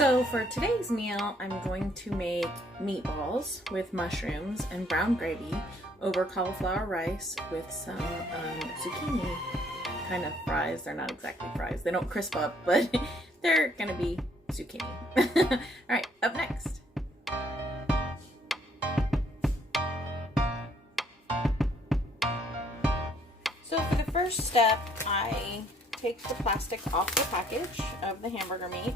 So for today's meal, I'm going to make meatballs with mushrooms and brown gravy over cauliflower rice with some zucchini kind of fries. They're not exactly fries. They don't crisp up, but they're gonna be zucchini. All right, up next. So for the first step, I take the plastic off the package of the hamburger meat.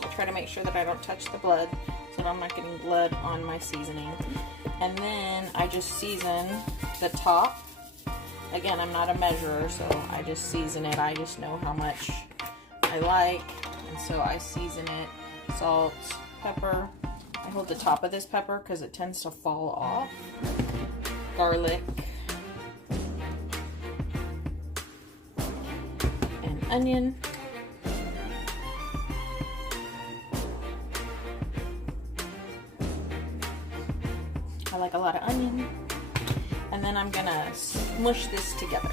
I try to make sure that I don't touch the blood so that I'm not getting blood on my seasoning. And then I just season the top. Again, I'm not a measurer, so I just season it. I just know how much I like, and so I season it. Salt, pepper. I hold the top of this pepper because it tends to fall off. Garlic. And onion. I like a lot of onion. And then I'm gonna smush this together.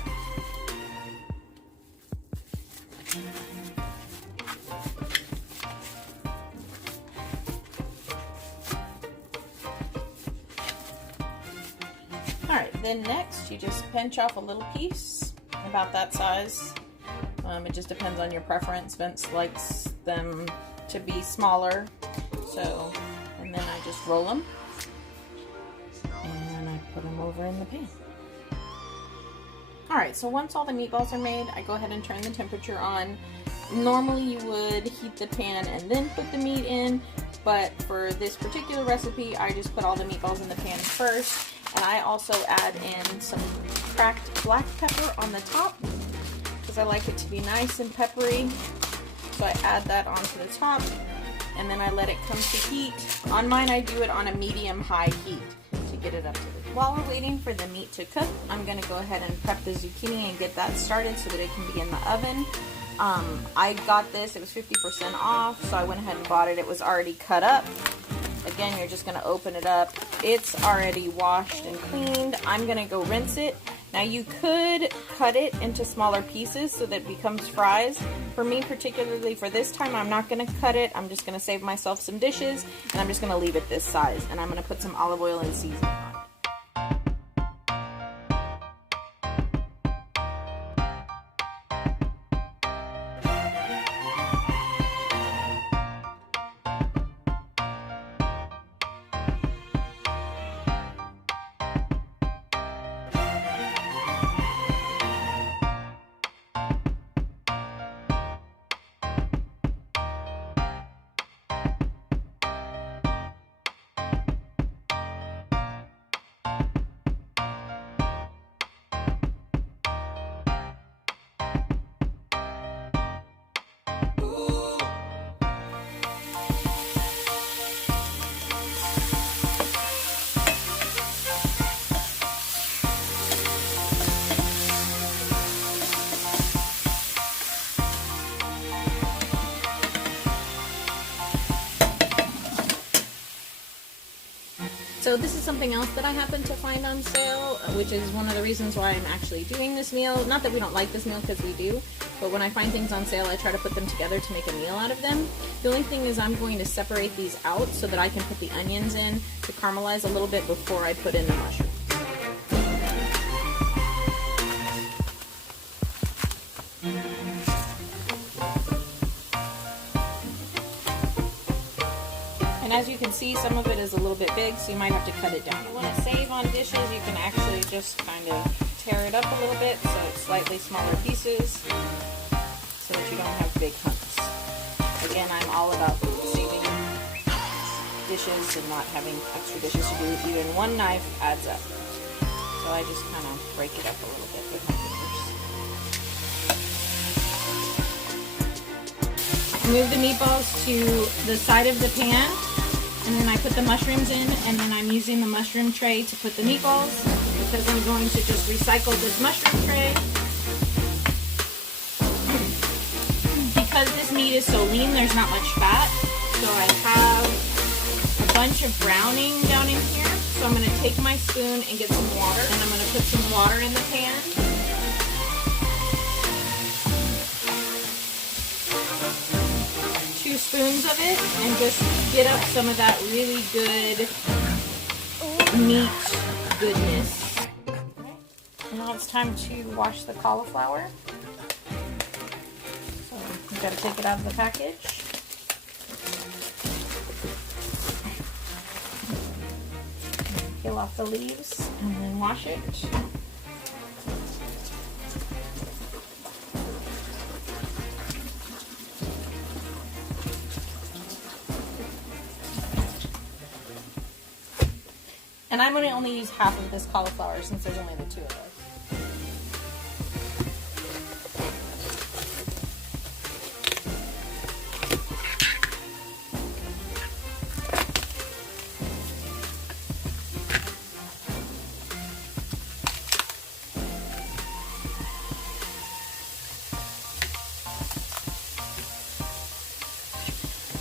Alright, then next you just pinch off a little piece, about that size. It just depends on your preference. Vince likes them to be smaller. So, and then I just roll them. And I put them over in the pan. Alright, so once all the meatballs are made, I go ahead and turn the temperature on. Normally you would heat the pan and then put the meat in, but for this particular recipe, I just put all the meatballs in the pan first. And I also add in some cracked black pepper on the top, because I like it to be nice and peppery. So I add that onto the top, and then I let it come to heat. On mine, I do it on a medium-high heat to get it up to the. While we're waiting for the meat to cook, I'm going to go ahead and prep the zucchini and get that started so that it can be in the oven. I got this, it was 50% off, so I went ahead and bought it. It was already cut up. Again, you're just going to open it up. It's already washed and cleaned. I'm going to go rinse it. Now you could cut it into smaller pieces so that it becomes fries. For me, particularly for this time, I'm not going to cut it. I'm just going to save myself some dishes, and I'm just going to leave it this size. And I'm going to put some olive oil and seasoning on it. So this is something else that I happened to find on sale, which is one of the reasons why I'm actually doing this meal. Not that we don't like this meal, because we do, but when I find things on sale, I try to put them together to make a meal out of them. The only thing is I'm going to separate these out so that I can put the onions in to caramelize a little bit before I put in the mushrooms. And as you can see, some of it is a little bit big, so you might have to cut it down. If you want to save on dishes, you can actually just kind of tear it up a little bit so it's slightly smaller pieces so that you don't have big hunks. Again, I'm all about saving dishes and not having extra dishes to do. Even one knife adds up. So I just kind of break it up a little bit with my fingers. Move the meatballs to the side of the pan. And then I put the mushrooms in, and then I'm using the mushroom tray to put the meatballs, because I'm going to just recycle this mushroom tray. Because this meat is so lean, there's not much fat, so I have a bunch of browning down in here. So I'm going to take my spoon and get some water, and I'm going to put some water in the pan. 2 spoons of it and just get up some of that really good meat goodness. Okay. Now it's time to wash the cauliflower. So you gotta take it out of the package. Peel off the leaves and then wash it. And I'm going to only use half of this cauliflower since there's only the 2 of us.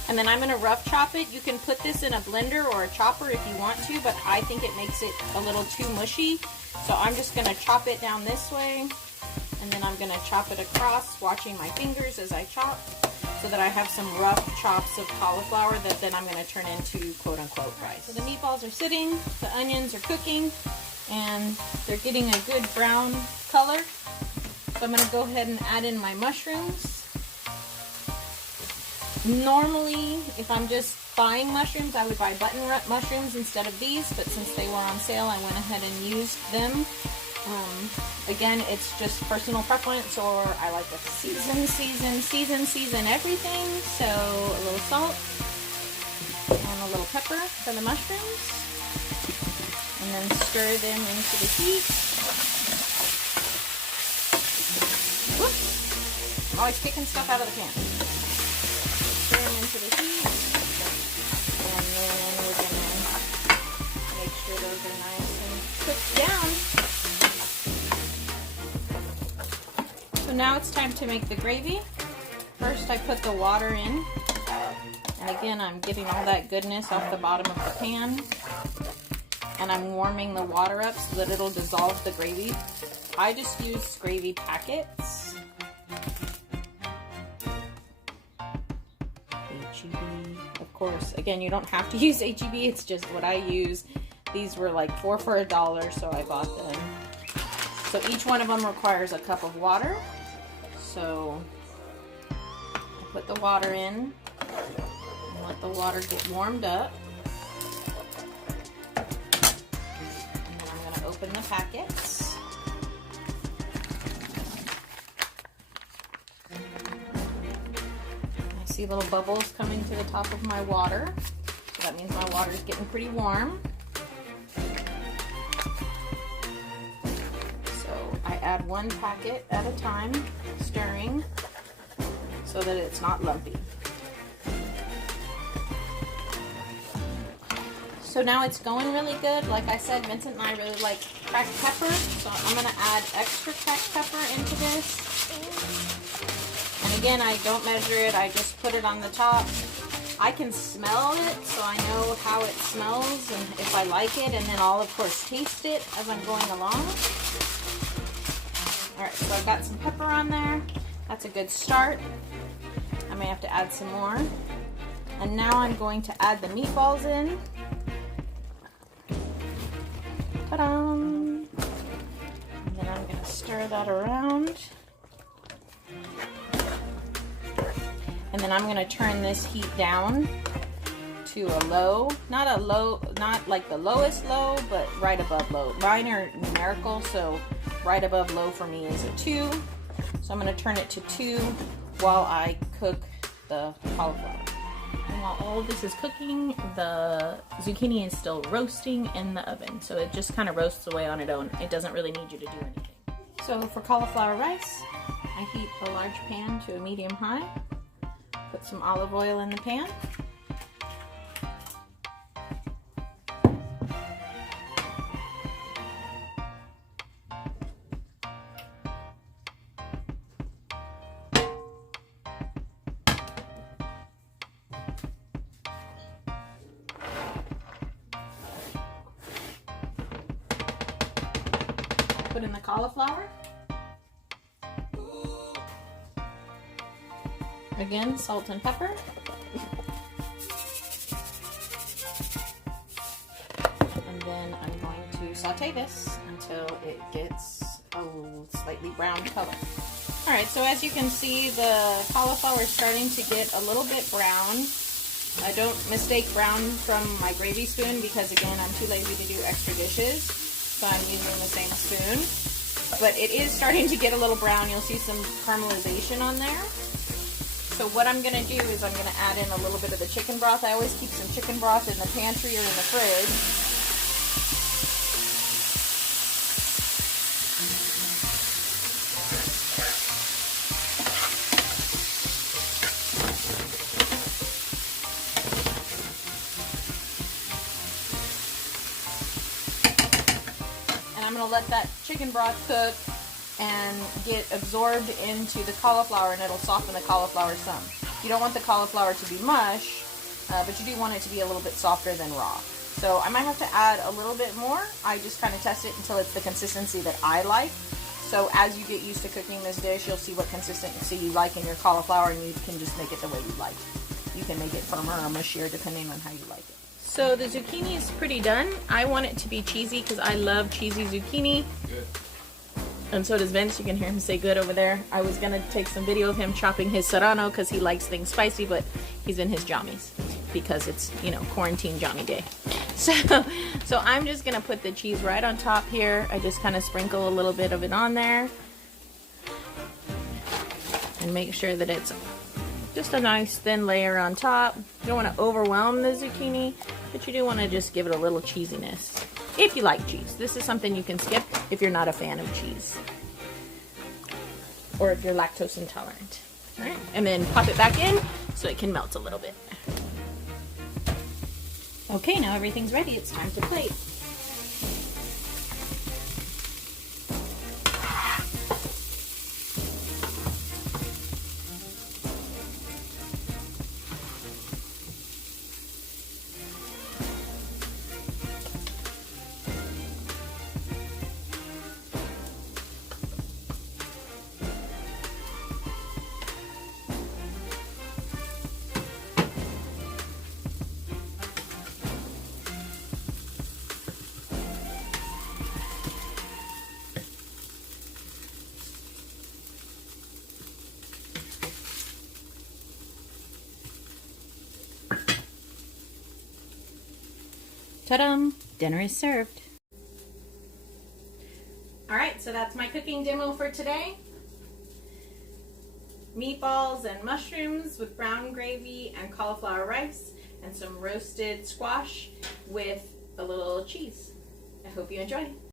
And then I'm going to rough chop it. You can put this in a blender or a chopper if you want to, but I think it makes it a little too mushy. So I'm just going to chop it down this way, and then I'm going to chop it across, watching my fingers as I chop, so that I have some rough chops of cauliflower that then I'm going to turn into quote-unquote rice. So the meatballs are sitting, the onions are cooking, and they're getting a good brown color. So I'm going to go ahead and add in my mushrooms. Normally, if I'm just buying mushrooms, I would buy button mushrooms instead of these, but since they were on sale, I went ahead and used them. Again, it's just personal preference, or I like to season everything. So a little salt and a little pepper for the mushrooms, and then stir them into the heat. Whoops! Always kicking stuff out of the pan. Stir them into the heat, and then we're gonna make sure those are nice and cooked down. So now it's time to make the gravy. First I put the water in, and again I'm getting all that goodness off the bottom of the pan, and I'm warming the water up so that it'll dissolve the gravy. I just use gravy packets. Of course, again, you don't have to use HEB, it's just what I use. These were like 4 for $1, so I bought them. So each one of them requires a cup of water. So I put the water in and let the water get warmed up. And then I'm going to open the packets. See little bubbles coming to the top of my water, so that means my water is getting pretty warm. So I add 1 packet at a time, stirring so that it's not lumpy. So now it's going really good. Like I said, Vincent and I really like cracked pepper, so I'm going to add extra cracked pepper into this. And again, I don't measure it, I just put it on the top. I can smell it, so I know how it smells and if I like it, and then I'll of course taste it as I'm going along. Alright, so I've got some pepper on there. That's a good start. I may have to add some more. And now I'm going to add the meatballs in. Ta-da! And then I'm going to stir that around. And then I'm going to turn this heat down to a low, not like the lowest low, but right above low. Mine are numerical, so right above low for me is a 2. So I'm going to turn it to 2 while I cook the cauliflower. And while all of this is cooking, the zucchini is still roasting in the oven. So it just kind of roasts away on its own. It doesn't really need you to do anything. So for cauliflower rice, I heat a large pan to a medium high. Put some olive oil in the pan. Put in the cauliflower. Again, salt and pepper. And then I'm going to saute this until it gets a slightly brown color. Alright, so as you can see, the cauliflower is starting to get a little bit brown. Don't mistake brown from my gravy spoon because, again, I'm too lazy to do extra dishes, so I'm using the same spoon. But it is starting to get a little brown. You'll see some caramelization on there. So what I'm going to do is I'm going to add in a little bit of the chicken broth. I always keep some chicken broth in the pantry or in the fridge. I'm going to let that chicken broth cook and get absorbed into the cauliflower, and it'll soften the cauliflower some. You don't want the cauliflower to be mush, but you do want it to be a little bit softer than raw. So I might have to add a little bit more. I just kind of test it until it's the consistency that I like. So as you get used to cooking this dish, you'll see what consistency you like in your cauliflower, and you can just make it the way you like. You can make it firmer or mushier depending on how you like it. So the zucchini is pretty done. I want it to be cheesy because I love cheesy zucchini. Good. And so does Vince. You can hear him say good over there. I was going to take some video of him chopping his serrano because he likes things spicy, but he's in his jammies because it's, you know, quarantine jammy day. So I'm just going to put the cheese right on top here. I just kind of sprinkle a little bit of it on there. And make sure that it's just a nice thin layer on top. You don't want to overwhelm the zucchini, but you do want to just give it a little cheesiness. If you like cheese. This is something you can skip if you're not a fan of cheese. Or if you're lactose intolerant. Alright, and then pop it back in so it can melt a little bit. Okay, now everything's ready. It's time to plate. Ta-da! Dinner is served. Alright, so that's my cooking demo for today. Meatballs and mushrooms with brown gravy and cauliflower rice, and some roasted squash with a little cheese. I hope you enjoy.